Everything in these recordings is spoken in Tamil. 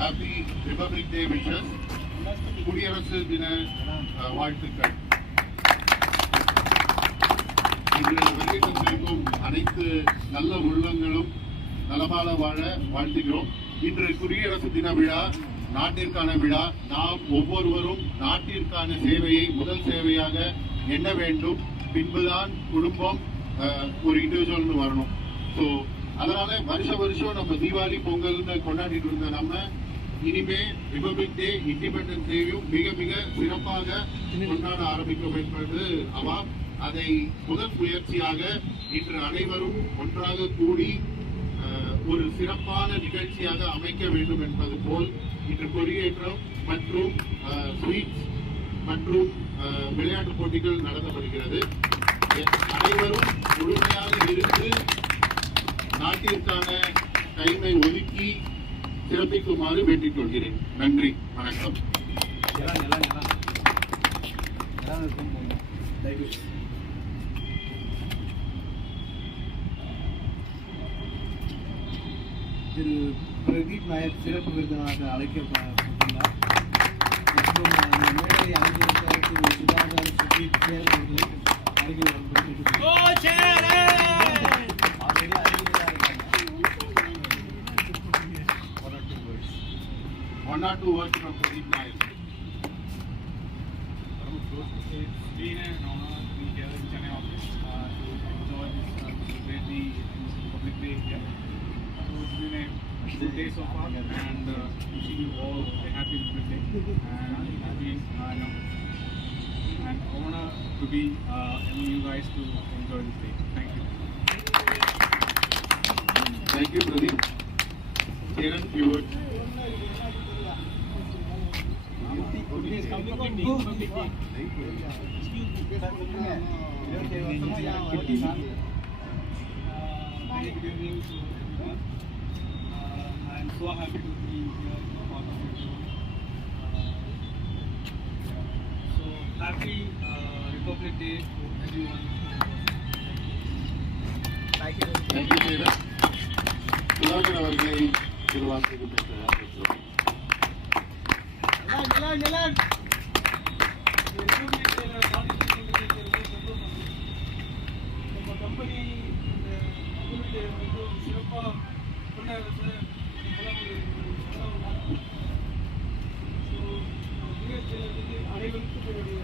ஹாப்பி ரிபப்ளிக் டே விஷஸ், குடியரசு தின வாழ்த்துக்கள். இன்று வெளியிட்டிருக்கும் அனைத்து நல்ல உள்ளங்களும் நலமாக வாழ வாழ்த்துகிறோம். இன்று குடியரசு தின விழா நாட்டிற்கான விழா. நாம் ஒவ்வொருவரும் நாட்டிற்கான சேவையை முதல் சேவையாக எண்ண வேண்டும். பின்புதான் குடும்பம் ஒரு இண்டிவிஜுவல்னு வரணும். ஸோ அதனால வருஷம் நம்ம தீபாவளி பொங்கல்னு கொண்டாடிட்டு இருந்த நம்ம இனிமே ரிபப்ளிக் டே, இண்டிபெண்டன்ஸ் டேயும் மிக மிக சிறப்பாக கொண்டாட ஆரம்பிக்கும் என்பது அவா. அதை முதல் முயற்சியாக இன்று அனைவரும் ஒன்றாக கூடி ஒரு சிறப்பான நிகழ்ச்சியாக அமைக்க வேண்டும் என்பது போல் இன்று கொடியேற்றம் மற்றும் ஸ்வீட்ஸ் மற்றும் விளையாட்டுப் போட்டிகள் நடத்தப்படுகிறது. அனைவரும் முழுமையாக இருந்து நாட்டிற்கான டைமை ஒதுக்கி சிறப்பிக்குமாறு வேண்டிக் கொள்கிறேன். நன்றி, வணக்கம். திரு பிரதீப் நாயர் சிறப்பு விருந்தினராக அழைக்கப்பட்டுள்ளார். மற்றும் மேடை அணிந்திருக்க திரு சுதாகர் சுஜித் சேர் அவர்கள் அருகில் One or two words from Pradeep Nair. It's been an honor to be here in Chennai office to enjoy this celebrate the Republic Day here. So it's been a good day so far, and wishing you all a happy Republic Day and happy and honor to be among you guys to enjoy this day. Thank you. Thank you, Pradeep. Kiran, few words. Very good evening to everyone. I am so happy to be here part of it. So happy Republic Day to everyone. Thank you, Kiran. Sudagar அவர்களை திருவாசகம் பெற்றார். நம்ம கம்பெனி சிறப்பாக கொண்டாடுறது அனைவருக்கும் என்னுடைய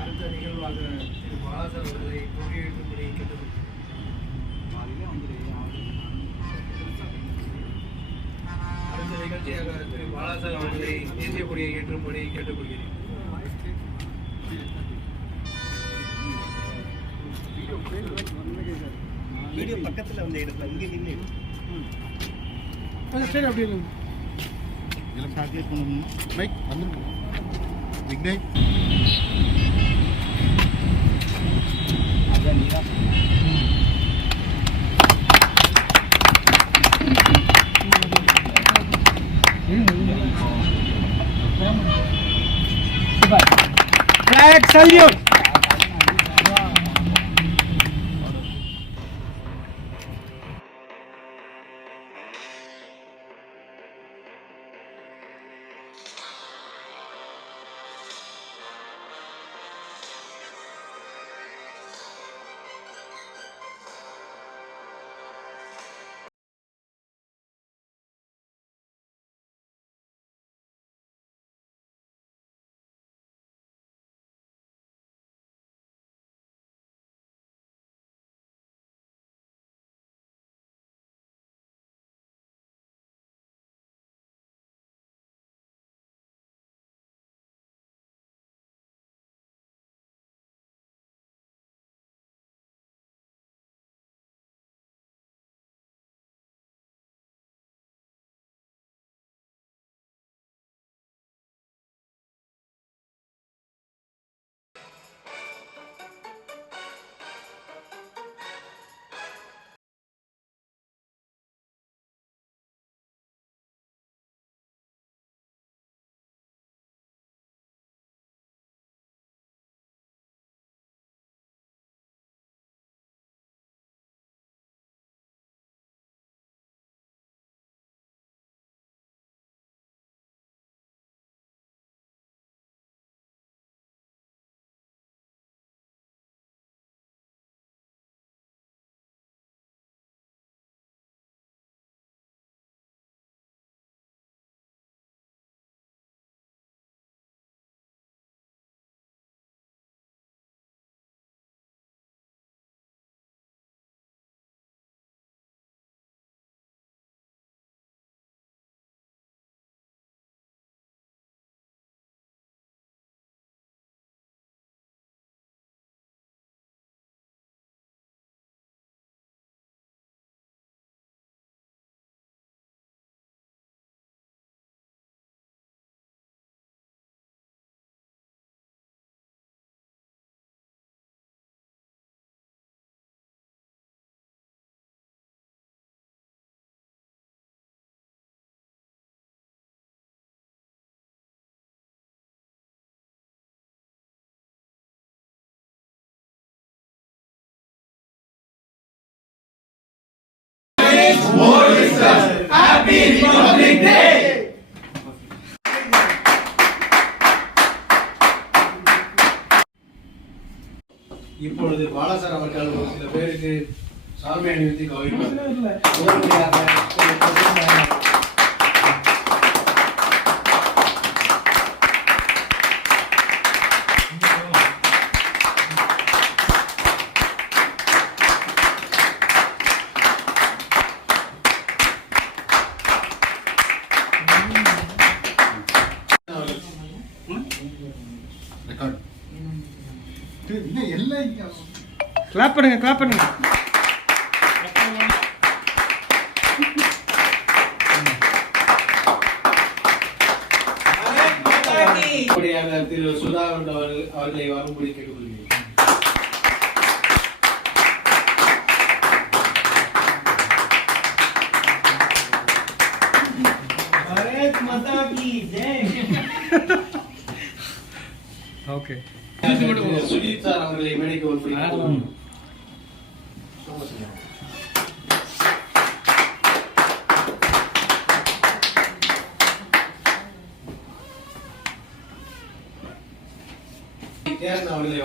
அடுத்த நிகழ்வாக திரு பாலாசர் அவர்களை கொடியேற்றும்படி கேட்டுக்கொள்கிறேன். அடுத்த நிகழ்ச்சியாக திரு பாலாசர் அவர்களை தேசிய கொடியை ஏற்றும்படி கேட்டுக்கொள்கிறேன். வீடியோ பக்கத்தில் வந்து இடத்துல இங்கே நின்று சரி, அப்படி இதெல்லாம் டார்கெட் பண்ணணும். ரைட், வந்துடும். Vignesh flag salute. சார் அவர்கள் ஒரு சில பேருக்கு சால்வை அணிவித்து கௌரவிப்பார். முதல்வராக ரெக்கார்ட் இன்னும் எல்லாம் கிளாப் பண்ணுங்க திரு சுதாகர் அவர்களை வரும்படி கேட்டுக்கொள்கிறேன். ஓகே. சுஜித் சார் அவர்களை மேடைக்கு வரும்படி கேட்டுக்கொள்கிறேன். அவர்களை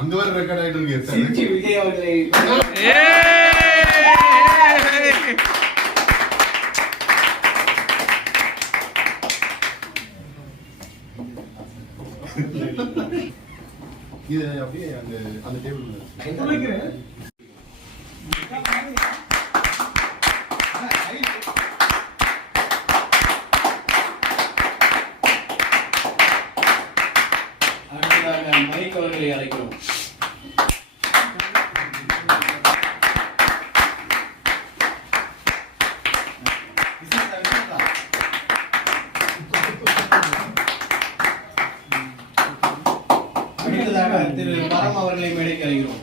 அங்க வர ரெக்கார்ட் ஆயிட்டு இருக்கு. விஜய் அவர்களை இது அப்படியே அந்த டேபிள் அடுத்ததாக மைக் அவர்களை அழைக்கிறோம். அடுத்ததாக திரு பரம் அவர்களை மேடைக்கு அழைக்கிறோம்.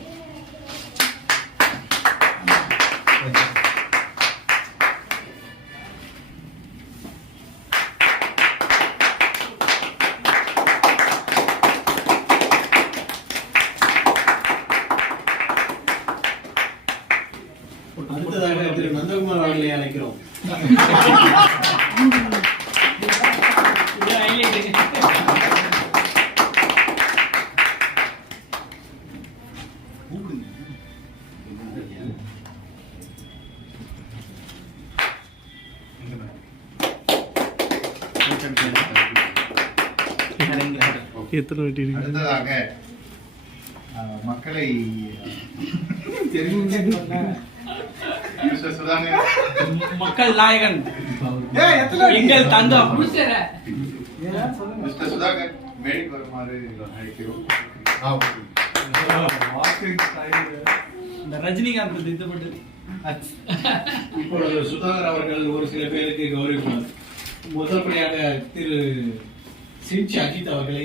அடுத்ததாக திரு நந்தகுமார் அவர்களை அழைக்கிறோம். அடுத்ததாக மக்களை மக்கள் நாயகன் எங்கள் தங்கம் மிஸ்டர் சுதாகர் மேடைக்கு வருமாறு அழைக்கிறோம். இந்த ரஜினிகாந்த் இதுபட்டு இப்பொழுது சுதாகர் அவர்கள் ஒரு சில பேருக்கு கௌரவிப்பார். முதல் படியாக திரு சின்சி அஜித் அவர்களை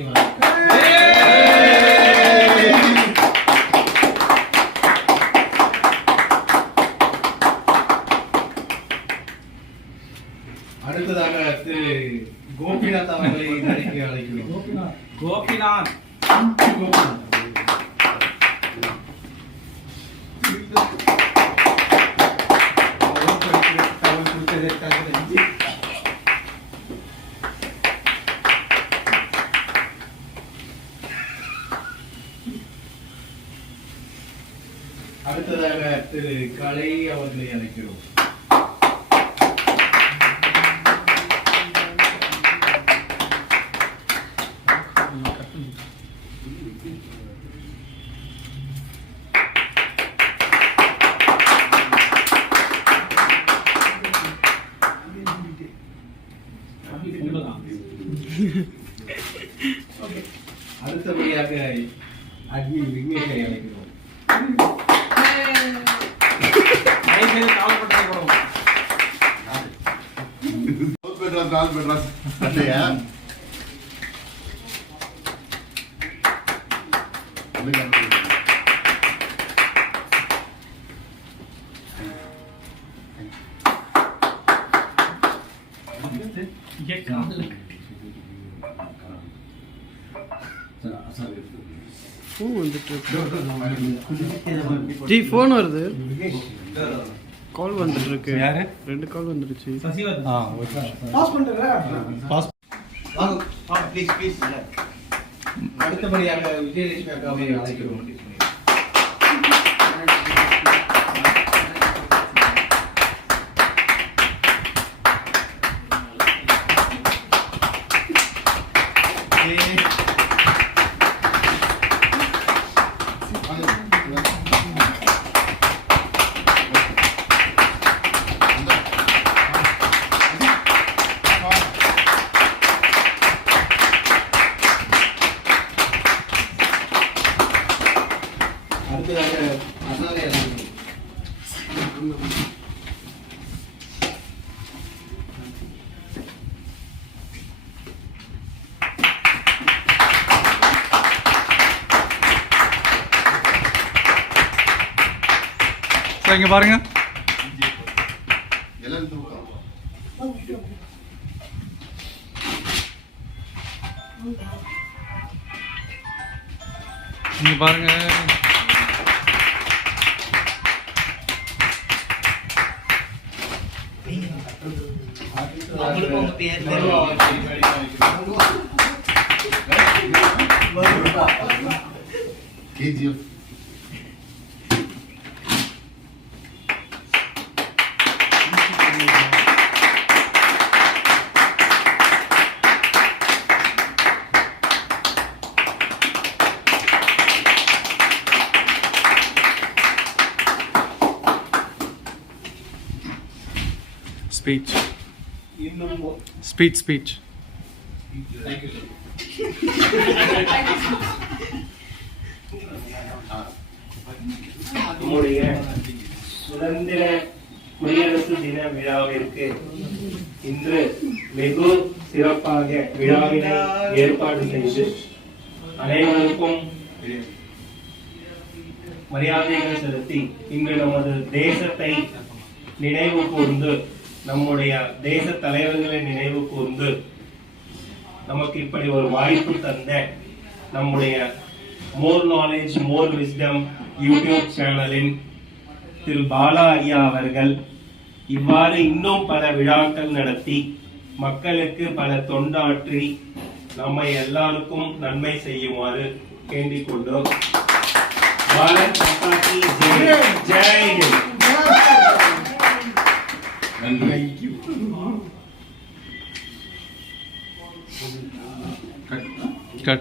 அடுத்ததாக திரு கோபிநாத் அவர்களை நடிக்க அழைக்கிறோம். கோபிநாத் அடுத்ததாக திரு கலை அவர்களை அழைக்கிறோம். அடுத்தபடியாக அட்மின் விக்னேஷை அழைக்கிறோம். ஜி ஃபோன் வருது. கால் வந்துட்டு இருக்கு. யாரு? 2 கால் வந்துருச்சு. ஆ ஓகே. பாஸ் பண்ணிட்டேன். பாஸ் வாங்க ப்ளீஸ் ப்ளீஸ். அடுத்தபடியாக விஜயலட்சுமி அக்காவை அழைக்கிறோம். இங்க பாருங்க. இங்க பாருங்க. KGF. Speech. Speech. Thank you, sir. நம்முடைய சுதந்திர குடியரசு தின விழாவிற்கு இன்று வெகு சிறப்பாக விழாவினை ஏற்பாடு செய்து அனைவருக்கும் மரியாதைகள் செலுத்தி இன்று நமது தேசத்தை நினைவு கூர்ந்து நம்முடைய தேச தலைவர்களை நினைவு கூர்ந்து நமக்கு இப்படி ஒரு வாய்ப்பு தந்த நம்முடைய மோர் நாலேஜ் மோர் விஸ்டம் யூடியூப் சேனலின் திரு பாலா ஐயா அவர்கள் இவ்வாறு இன்னும் பல விழாக்கள் நடத்தி மக்களுக்கு பல தொண்டாற்றி நம்மை எல்லாருக்கும் நன்மை செய்யுமாறு கேண்டிக் கொண்டோம். பாரத் மாதா கி Jai. Jai Hind. Thank you. Cut.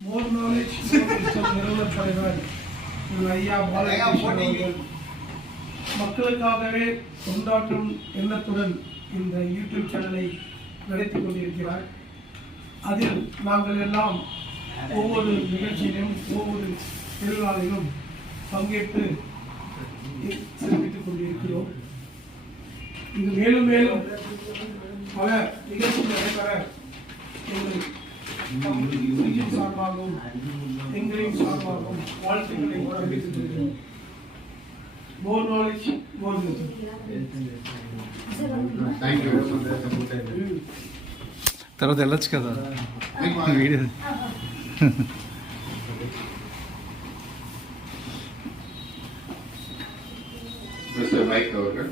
More knowledge நிறுவனர் தலைவர் திரு ஐயா பாலகிருஷ்ணன் அவர்கள் மக்களுக்காகவே கொண்டாற்றும் எண்ணத்துடன் இந்த யூடியூப் சேனலை நடத்தி கொண்டிருக்கிறார். அதில் நாங்கள் எல்லாம் ஒவ்வொரு நிகழ்ச்சியிலும் ஒவ்வொரு திருவிழாவிலும் பங்கேற்று சிறப்பித்துக் கொண்டிருக்கிறோம். இங்கு மேலும் மேலும் பல நிகழ்ச்சிகள் நடைபெற எங்கள் சார்பாகவும் எங்களின் சார்பாகவும் வாழ்த்துக்களை தெரிவித்துக் கொள்கிறோம். மோர் நாலேஜ் மோர் Thank you. తర్వాత వెళ్ళొచ్చు కదా వీడియో. Mr. Mike அவர்கள்.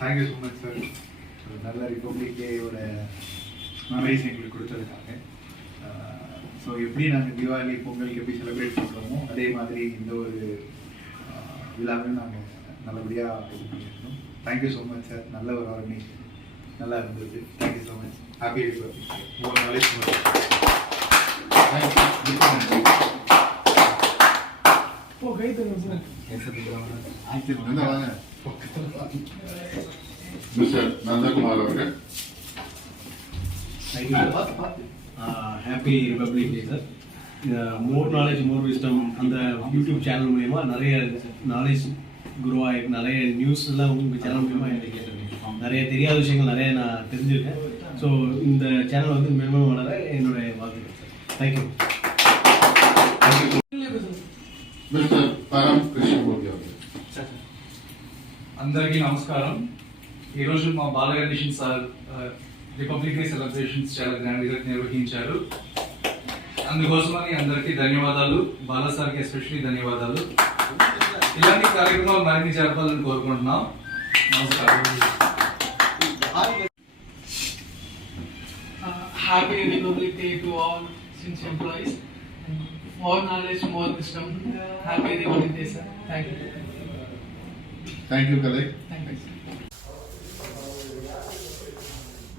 Thank you so much sir. ஒரு நல்ல ரிப்பப்ளிக் டேயோட மெமரிஸ் எங்களுக்கு கொடுத்ததுக்காக. ஸோ எப்படி நாங்கள் தீபாவளி பொங்கலுக்கு எப்படி செலிப்ரேட் பண்ணுறோமோ அதே மாதிரி இந்த ஒரு விழாவையும் நாங்கள் நல்லபடியாக இது பண்ணியிருந்தோம். Thank you so much sir. நல்ல ஒரு ஆர்கனைசேஷன், நல்லா இருந்தது. Thank you so much. Happy republic day. More knowledge, more. ஓ கை தருங்க சார். என்ன வாங்க. Mr. நந்தகுமார் அவர்கள். Thank you sir. Happy republic day sir. More knowledge more wisdom அந்த யூடியூப் சேனல் மூலயமா நிறைய நாலேஜ் குரோ ஆகிருக்கு. நிறைய நியூஸ் எல்லாம் உங்கள் சேனல் மூலயமா எனக்கு கேட்டிருக்கேன். நிறைய தெரியாத விஷயங்கள் நிறைய நான் தெரிஞ்சிருக்கேன். ஸோ இந்த சேனல் வந்து மேலும் வளர என்னுடைய வாழ்த்துக்கள் சார். தேங்க்யூ. మిస్టర్ పరం కృష్ణమూర్తి గారు. అందరికీ నమస్కారం. ఈరోజు మా బాలగణేషన్ సార్ రిపబ్లిక్ డే సెలబ్రేషన్స్ చాలా గ్రాండ్గా నిర్వహించారు. అందుకోసమని అందరికీ ధన్యవాదాలు. బాలా సార్కి ఎస్పెషల్లీ ధన్యవాదాలు. ఇలాంటి కార్యక్రమాలు మరిన్ని జరపాలని కోరుకుంటున్నాం. నమస్కారం. Happy Republic Day to all Cinch employees. More knowledge, more wisdom. Happy Republic Day, sir. Thank you. Thank you కలెక్. Thank you, sir.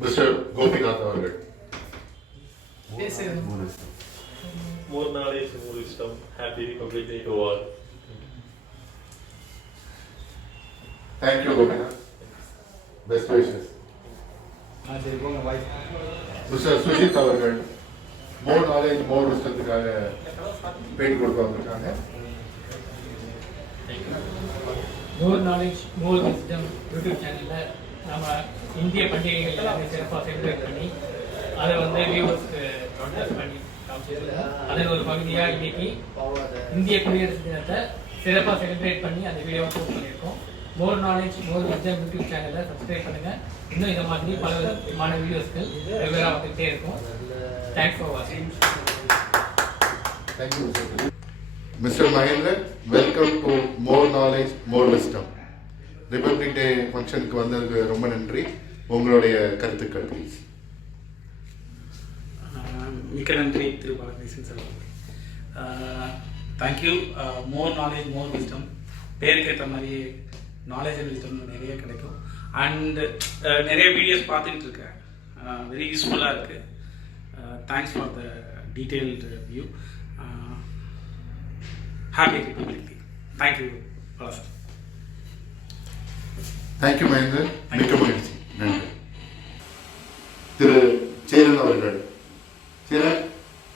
Mister Gopinath అవర్. Yes, sir. More knowledge, more wisdom. Happy Republic Day to all. Thank you Gopinath. Best wishes. Mister Sujith அவர்கள் மோர் நாலேஜ் மோர் விஸ்டத்துக்காக பேட்டி கொடுக்க வந்திருக்காங்க. மோர் நாலேஜ் மோர் விஸ்டம் யூடியூப் சேனலில் நம்ம இந்திய பண்டிகைகள் எல்லாமே சிறப்பாக செலிப்ரேட் பண்ணி அதை வந்து வியூவர்ஸ்க்கு ப்ராட்காஸ்ட் பண்ணி காமிச்சிருக்கோம். அதில் ஒரு பகுதியாக இன்னைக்கு இந்திய குடியரசு தினத்தை சிறப்பாக செலிப்ரேட் பண்ணி அந்த வீடியோவை போஸ்ட் பண்ணியிருக்கோம். மோர் நாலேஜ் மோர் விஸ்டம் யூடியூப் சேனலை சப்ஸ்கிரைப் பண்ணுங்கள். இன்னும் இந்த மாதிரி பல விதமான வீடியோஸ்கள் ரெகுலராக வந்துகிட்டே இருக்கும். தேங்க்ஸ் ஃபார் வாட்சிங். Thank you mister Mahendran. Welcome to more knowledge more wisdom. Republic day ஃபங்க்ஷனுக்கு வந்ததுக்கு ரொம்ப நன்றி. உங்களுடைய கருத்துக்கள் ப்ளீஸ். மிக்க நன்றி திரு Balakrishnan sir. Thank you. More knowledge more wisdom பேருக்கு ஏற்ற மாதிரி நாலேஜ் அண்ட் விஸ்டம் நிறைய கிடைக்கும். அண்ட் நிறைய வீடியோஸ் பார்த்துக்கிட்டு இருக்கேன். வெரி யூஸ்ஃபுல்லாக இருக்குது. Thanks for the detailed view. Happy republic day. Thank you Bala sir. Thank you Mahendran. மிக்க மகிழ்ச்சி. நன்றி. திரு சேரன் அவர்கள். Cheran,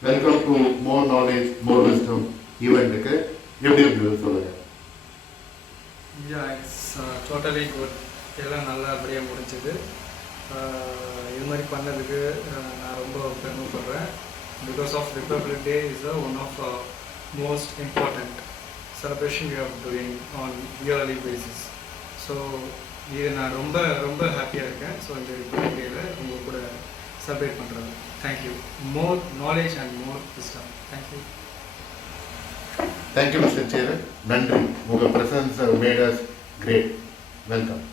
welcome to more knowledge more wisdom ஈவெண்ட்டுக்கு எப்படி இருக்குது சொல்லுங்கள். It's totally good. எல்லாம் நல்லபடியாக முடிஞ்சது. இது மாதிரி பண்ணதுக்கு நான் ரொம்ப பெருமைப்படுறேன். Because of republic day is one of most important celebration you are doing on yearly basis. So இது நான் ரொம்ப ரொம்ப ஹாப்பியாக இருக்கேன். ஸோ இந்த ரிபப்ளிக் டேயில் உங்கள் கூட செலிப்ரேட் பண்ணுறது. Thank you. More knowledge and more wisdom. Thank you. Thank you mister Cheran. நன்றி. உங்கள் presence made us great. Welcome.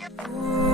இடிக்கும்.